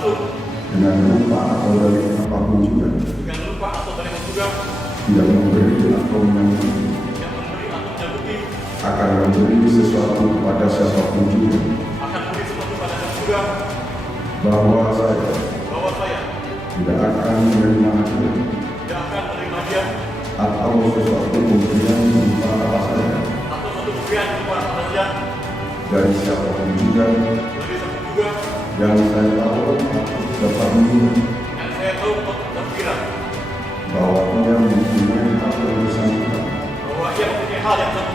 siapapun dengan rupa atau dari apapun juga, dengan rupa atau bentuk juga, tidak memberi atau menyanggupi, yang memberi atau menyanggupi, akan memberi sesuatu kepada siapapun juga, akan memberi sesuatu pada siapapun juga, bahwa saya tidak akan menerima hadiah tidak akan menerima hadiah atau sesuatu pemberian berupa apa saja atau suatu pemberian berupa apa saja dari siapapun juga dari siapapun juga yang saya tahu dapat mengira yang saya tahu atau terkira bahwa dia mempunyai hal yang bersangkutan bahwa ia mempunyai hal yang